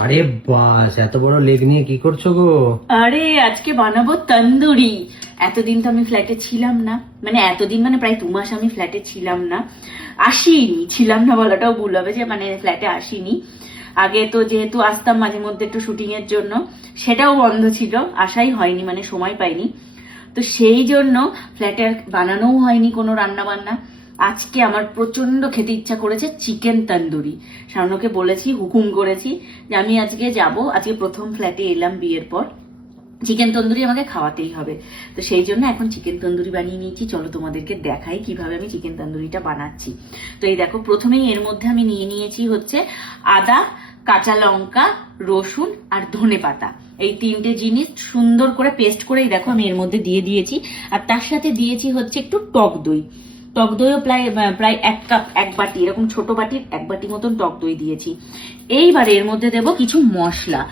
আরে বাস, এত বড় লেগ নিয়ে কি করছো গো? আরে আজকে বানাবো তন্দুরি। এতদিন তো আমি ফ্ল্যাটে ছিলাম না, মানে এতদিন মানে প্রায় 2 মাস আমি ফ্ল্যাটে ছিলাম না, ছিলাম না বলাটাও ভুল হবে, যে মানে ফ্ল্যাটে আসিনি। আগে তো যেহেতু আসতাম মাঝে মধ্যে একটু শুটিং এর জন্য, সেটাও বন্ধ ছিল, আসাই হয়নি, মানে সময় পাইনি। তো সেই জন্য ফ্ল্যাটে আর বানানোও হয়নি কোনো রান্না বান্না। আজকে আমার প্রচন্ড খেতে ইচ্ছা করেছে চিকেন তন্দুরি। শাওনকে বলেছি, হুকুম করেছি যে আমি আজকে যাব, আজকে প্রথম ফ্ল্যাটে এলাম বিয়ের পর, চিকেন তন্দুরি আমাকে খাওয়াতেই হবে। তো সেই জন্য এখন চিকেন তন্দুরি বানিয়ে নিয়েছি। চলো তোমাদেরকে দেখাই কিভাবে আমি চিকেন তন্দুরিটা বানাচ্ছি। তো এই দেখো, প্রথমেই এর মধ্যে আমি নিয়ে নিয়েছি হচ্ছে আদা, কাঁচা লঙ্কা, রসুন আর ধনেপাতা। এই 3টে জিনিস সুন্দর করে পেস্ট করেই দেখো আমি এর মধ্যে দিয়ে দিয়েছি। আর তার সাথে দিয়েছি হচ্ছে একটু টক দই। টক দইও প্রায় 1 কাপ, 1 বাটি, এরকম ছোট বাটির 1 বাটি মতন টক দই দিয়েছি। এইবার এর মধ্যে দেব কিছু মশলা।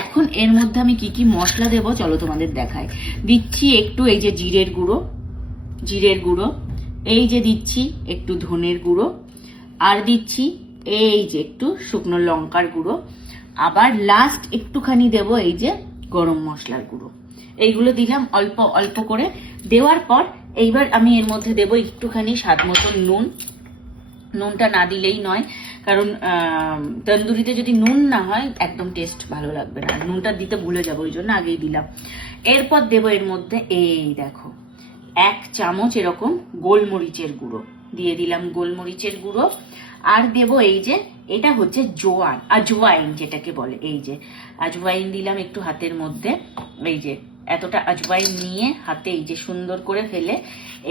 এখন এর মধ্যে আমি কি কি মশলা দেব চলো তোমাদের দেখাই। দিচ্ছি একটু এই যে জিরের গুঁড়ো, এই যে দিচ্ছি একটু ধনের গুঁড়ো, আর দিচ্ছি এই যে একটু শুকনো লঙ্কার গুঁড়ো, আবার লাস্ট একটুখানি দেব এই যে গরম মশলার গুঁড়ো। এইগুলো দিলাম অল্প অল্প করে। দেওয়ার পর এইবার আমি এর মধ্যে দেব একটুখানি স্বাদ মতন নুন। নুনটা না দিলেই নয়, কারণ তন্দুরিতে যদি নুন না হয় একদম টেস্ট ভালো লাগবে না। নুনটা দিতে ভুলে যাবো, ওই জন্য আগেই দিলাম। এরপর দেবো এর মধ্যে এই দেখো 1 চামচ এরকম গোলমরিচের গুঁড়ো দিয়ে দিলাম, গোলমরিচের গুঁড়ো। আর দেব এই যে এটা হচ্ছে আজওয়াইন যেটাকে বলে, এই যে আজওয়াইন দিলাম একটু হাতের মধ্যে। এই যে এতটা আজওয়াইন নিয়ে হাতে এই যে সুন্দর করে ফেলে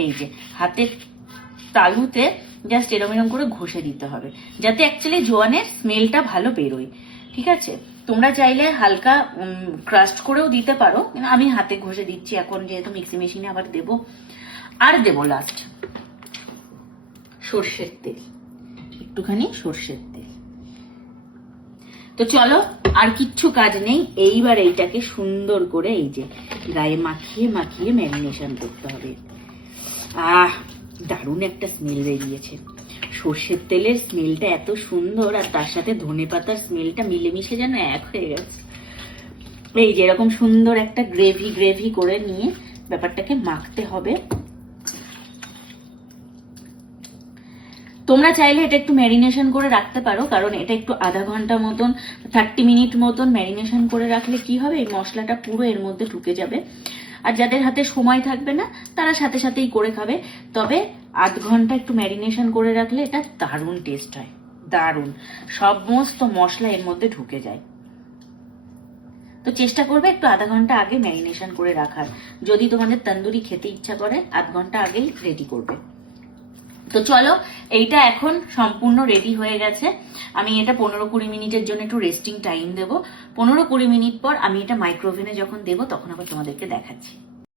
এই যে হাতের তালুতে জাস্ট এরম করে ঘষে দিতে হবে, যাতে অ্যাকচুয়ালি জোয়ানের স্মেলটা ভালো বেরোয়। ঠিক আছে, তোমরা চাইলে হালকা ক্রাস্ট করেও দিতে পারো, কিন্তু আমি হাতে ঘষে দিচ্ছি এখন, যেহেতু মিক্সি মেশিনে আবার দেব। আর দেব লাস্ট সর্ষের তেল, একটুখানি সর্ষের তেল। তো চলো, আর কিচ্ছু কাজ নেই। এইবার এইটাকে সুন্দর করে এই যে গায়ে মাখিয়ে মাখিয়ে ম্যারিনেশন করতে হবে। দারুণ একটা স্মেল বেরিয়েছে। সর্ষের তেলের স্মেলটা এত সুন্দর, আর তার সাথে ধনেপাতার স্মেলটা মিলেমিশে যেন এক হয়ে গেছে। এই যে এরকম সুন্দর একটা গ্রেভি করে নিয়ে ব্যাপারটাকে মাখতে হবে। তোমরা চাইলে এটা একটু ম্যারিনেশন করে রাখতে পারো, কারণ এটা একটু আধা ঘন্টা মতন, 30 মিনিট মতন ম্যারিনেশন করে রাখলে কি হবে, এই মশলাটা পুরো এর মধ্যে ঢুকে যাবে। আর যাদের হাতে সময় থাকবে না তারা সাথে সাথেই করে খাবে। তবে আধ ঘন্টা একটু ম্যারিনেশন করে রাখলে এটা দারুণ টেস্ট হয়, দারুণ, সমস্ত মশলা এর মধ্যে ঢুকে যায়। তো চেষ্টা করবে একটু আধা ঘন্টা আগে ম্যারিনেশন করে রাখার। যদি তোমাদের তন্দুরি খেতে ইচ্ছা করে আধ ঘন্টা আগেই রেডি করবে। তো চলো, এইটা এখন সম্পূর্ণ রেডি হয়ে গেছে। আমি এটা 15-20 মিনিটের জন্য একটু রেস্টিং টাইম দেবো। 15-20 মিনিট পর আমি এটা মাইক্রোওভেনে যখন দেবো তখন আবার তোমাদেরকে দেখাচ্ছি।